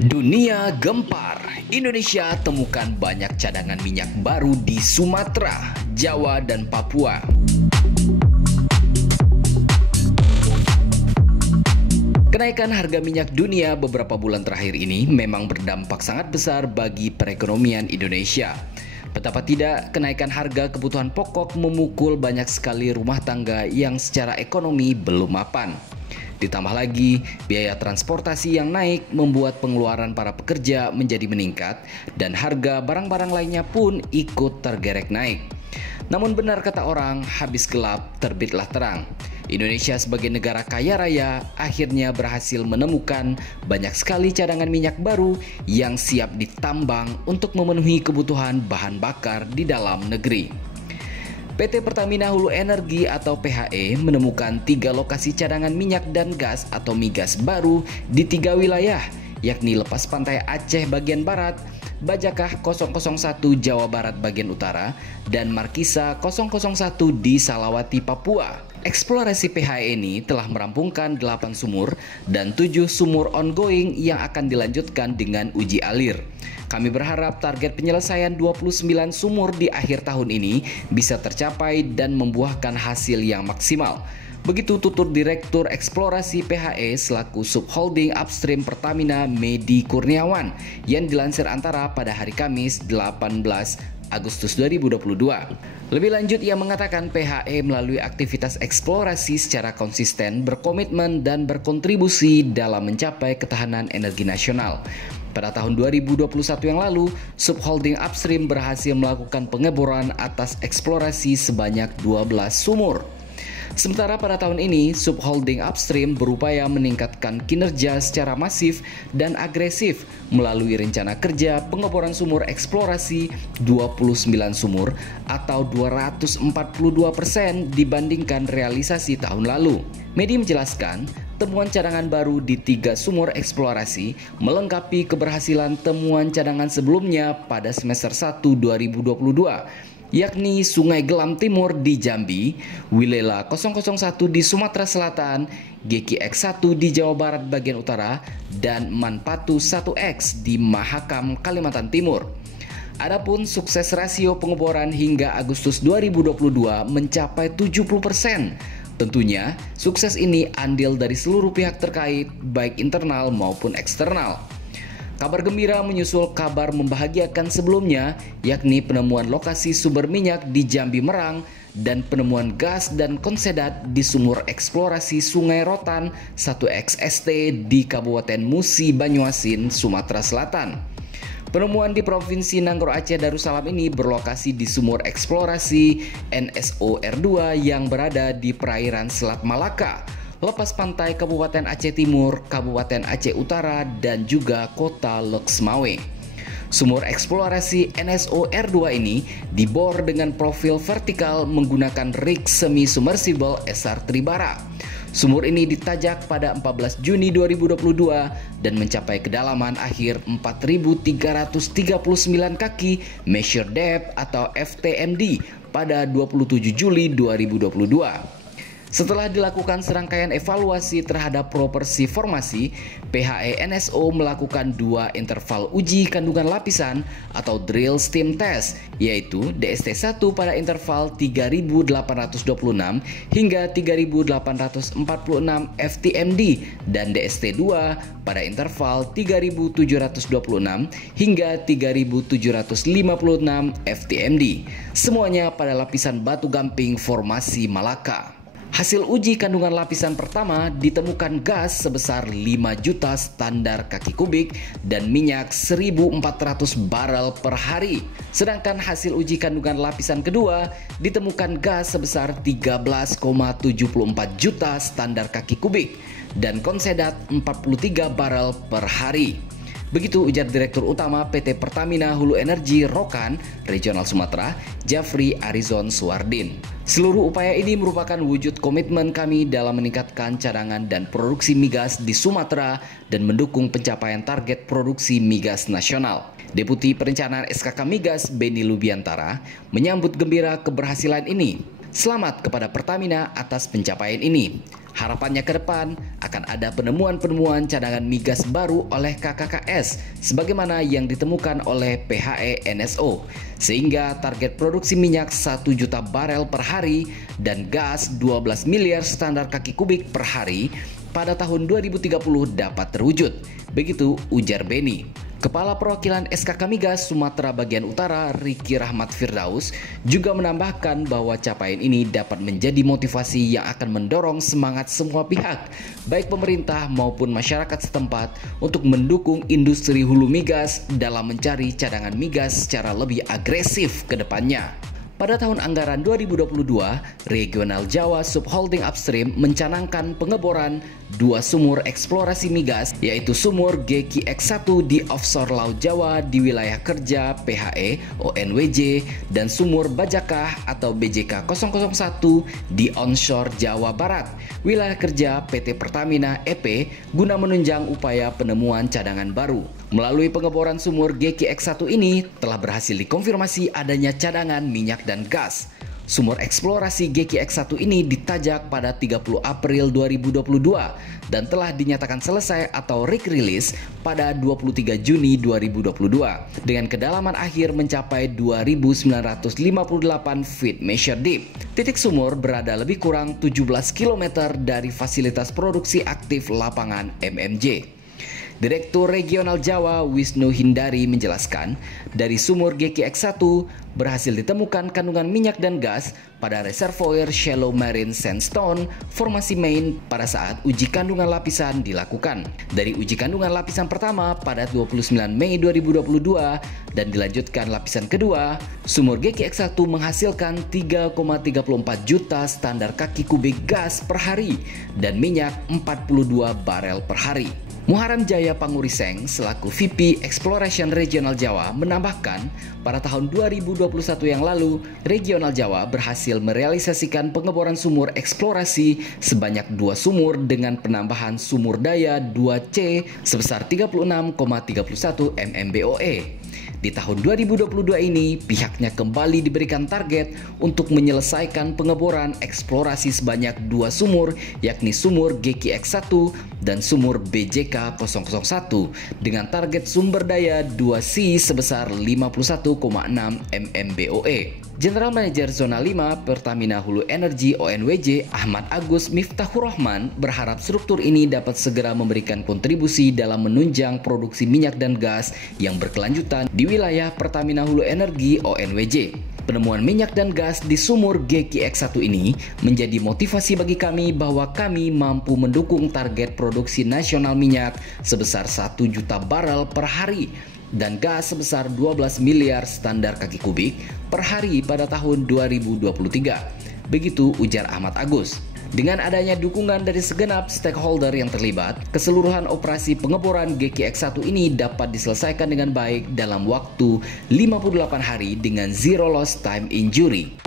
Dunia gempar, Indonesia temukan banyak cadangan minyak baru di Sumatera, Jawa, dan Papua. Kenaikan harga minyak dunia beberapa bulan terakhir ini memang berdampak sangat besar bagi perekonomian Indonesia. Betapa tidak, kenaikan harga kebutuhan pokok memukul banyak sekali rumah tangga yang secara ekonomi belum mapan. Ditambah lagi, biaya transportasi yang naik membuat pengeluaran para pekerja menjadi meningkat dan harga barang-barang lainnya pun ikut tergerek naik. Namun benar kata orang, habis gelap terbitlah terang. Indonesia sebagai negara kaya raya akhirnya berhasil menemukan banyak sekali cadangan minyak baru yang siap ditambang untuk memenuhi kebutuhan bahan bakar di dalam negeri. PT Pertamina Hulu Energi atau PHE menemukan 3 lokasi cadangan minyak dan gas atau migas baru di 3 wilayah, yakni Lepas Pantai Aceh bagian barat, Bajakah 001 Jawa Barat bagian utara, dan Markisa 001 di Salawati, Papua. Eksplorasi PHE ini telah merampungkan 8 sumur dan 7 sumur ongoing yang akan dilanjutkan dengan uji alir. Kami berharap target penyelesaian 29 sumur di akhir tahun ini bisa tercapai dan membuahkan hasil yang maksimal. Begitu tutur Direktur Eksplorasi PHE selaku Subholding Upstream Pertamina Medi Kurniawan yang dilansir Antara pada hari Kamis 18 Agustus 2022. Lebih lanjut, ia mengatakan PHE melalui aktivitas eksplorasi secara konsisten berkomitmen dan berkontribusi dalam mencapai ketahanan energi nasional. Pada tahun 2021 yang lalu, Subholding Upstream berhasil melakukan pengeboran atas eksplorasi sebanyak 12 sumur. Sementara pada tahun ini, Subholding Upstream berupaya meningkatkan kinerja secara masif dan agresif melalui rencana kerja pengeboran sumur eksplorasi 29 sumur atau 242% dibandingkan realisasi tahun lalu. Medi menjelaskan, temuan cadangan baru di 3 sumur eksplorasi melengkapi keberhasilan temuan cadangan sebelumnya pada semester 1 2022. Yakni Sungai Gelam Timur di Jambi, Wilela 001 di Sumatera Selatan, GKX 1 di Jawa Barat bagian utara, dan Manpatu 1X di Mahakam, Kalimantan Timur. Adapun sukses rasio pengeboran hingga Agustus 2022 mencapai 70%. Tentunya, sukses ini andil dari seluruh pihak terkait, baik internal maupun eksternal. Kabar gembira menyusul kabar membahagiakan sebelumnya, yakni penemuan lokasi sumber minyak di Jambi Merang dan penemuan gas dan konsedat di sumur eksplorasi Sungai Rotan 1XST di Kabupaten Musi Banyuasin, Sumatera Selatan. Penemuan di Provinsi Nanggro Aceh Darussalam ini berlokasi di sumur eksplorasi NSOR2 yang berada di perairan Selat Malaka, Lepas Pantai Kabupaten Aceh Timur, Kabupaten Aceh Utara, dan juga Kota Lexmawe. Sumur eksplorasi NSOR2 ini dibor dengan profil vertikal menggunakan rig semi-submersible SR Tribara. Sumur ini ditajak pada 14 Juni 2022 dan mencapai kedalaman akhir 4.339 kaki measure depth atau FTMD pada 27 Juli 2022. Setelah dilakukan serangkaian evaluasi terhadap proporsi formasi, PHE NSO melakukan 2 interval uji kandungan lapisan atau drill steam test, yaitu DST1 pada interval 3.826 hingga 3.846 FTMD dan DST2 pada interval 3.726 hingga 3.756 FTMD. Semuanya pada lapisan batu gamping formasi Malaka. Hasil uji kandungan lapisan pertama ditemukan gas sebesar 5 juta standar kaki kubik dan minyak 1.400 barel per hari. Sedangkan hasil uji kandungan lapisan kedua ditemukan gas sebesar 13,74 juta standar kaki kubik dan konsedat 43 barel per hari. Begitu ujar Direktur Utama PT Pertamina Hulu Energi Rokan, Regional Sumatera, Jafri Arizon Suardin. Seluruh upaya ini merupakan wujud komitmen kami dalam meningkatkan cadangan dan produksi migas di Sumatera dan mendukung pencapaian target produksi migas nasional. Deputi Perencanaan SKK Migas Beni Lubiantara menyambut gembira keberhasilan ini. Selamat kepada Pertamina atas pencapaian ini. Harapannya ke depan akan ada penemuan-penemuan cadangan migas baru oleh KKKS sebagaimana yang ditemukan oleh PHE NSO, sehingga target produksi minyak 1 juta barel per hari dan gas 12 miliar standar kaki kubik per hari pada tahun 2030 dapat terwujud. Begitu ujar Beni. Kepala Perwakilan SKK Migas Sumatera Bagian Utara, Riki Rahmat Firdaus, juga menambahkan bahwa capaian ini dapat menjadi motivasi yang akan mendorong semangat semua pihak, baik pemerintah maupun masyarakat setempat, untuk mendukung industri hulu migas dalam mencari cadangan migas secara lebih agresif ke depannya. Pada tahun anggaran 2022, Regional Jawa Subholding Upstream mencanangkan pengeboran 2 sumur eksplorasi migas, yaitu sumur GKX-1 di offshore Laut Jawa di wilayah kerja PHE ONWJ dan sumur Bajakah atau BJK 001 di onshore Jawa Barat, wilayah kerja PT Pertamina EP, guna menunjang upaya penemuan cadangan baru. Melalui pengeboran sumur GKX-1 ini telah berhasil dikonfirmasi adanya cadangan minyak dan gas. Sumur eksplorasi GKX-1 ini ditajak pada 30 April 2022 dan telah dinyatakan selesai atau rig release pada 23 Juni 2022 dengan kedalaman akhir mencapai 2.958 feet measure deep. Titik sumur berada lebih kurang 17 km dari fasilitas produksi aktif lapangan MMJ. Direktur Regional Jawa Wisnu Hindari menjelaskan, dari sumur GKX-1 berhasil ditemukan kandungan minyak dan gas pada reservoir shallow marine sandstone formasi main pada saat uji kandungan lapisan dilakukan. Dari uji kandungan lapisan pertama pada 29 Mei 2022 dan dilanjutkan lapisan kedua, sumur GKX-1 menghasilkan 3,34 juta standar kaki kubik gas per hari dan minyak 42 barel per hari. Muharam Jaya Panguriseng selaku VP Exploration Regional Jawa menambahkan, pada tahun 2021 yang lalu, Regional Jawa berhasil merealisasikan pengeboran sumur eksplorasi sebanyak 2 sumur dengan penambahan sumur daya 2C sebesar 36,31 MMBOE. Di tahun 2022 ini, pihaknya kembali diberikan target untuk menyelesaikan pengeboran eksplorasi sebanyak 2 sumur, yakni sumur GKX-1 dan sumur BJK 001 dengan target sumber daya 2C sebesar 51,6 MMBOE. General Manager Zona 5 Pertamina Hulu Energi ONWJ Ahmad Agus Miftahur Rahman berharap struktur ini dapat segera memberikan kontribusi dalam menunjang produksi minyak dan gas yang berkelanjutan di wilayah Pertamina Hulu Energi ONWJ. Penemuan minyak dan gas di sumur GKX-1 ini menjadi motivasi bagi kami bahwa kami mampu mendukung target produksi nasional minyak sebesar 1 juta barel per hari dan gas sebesar 12 miliar standar kaki kubik per hari pada tahun 2023. Begitu ujar Ahmad Agus. Dengan adanya dukungan dari segenap stakeholder yang terlibat, keseluruhan operasi pengeboran GKX-1 ini dapat diselesaikan dengan baik dalam waktu 58 hari dengan zero lost time injury.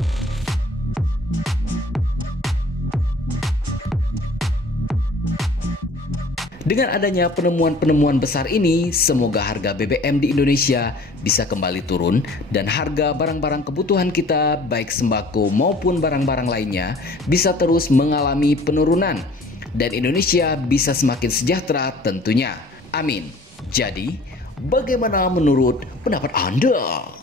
Dengan adanya penemuan-penemuan besar ini, semoga harga BBM di Indonesia bisa kembali turun dan harga barang-barang kebutuhan kita, baik sembako maupun barang-barang lainnya, bisa terus mengalami penurunan dan Indonesia bisa semakin sejahtera tentunya. Amin. Jadi, bagaimana menurut pendapat Anda?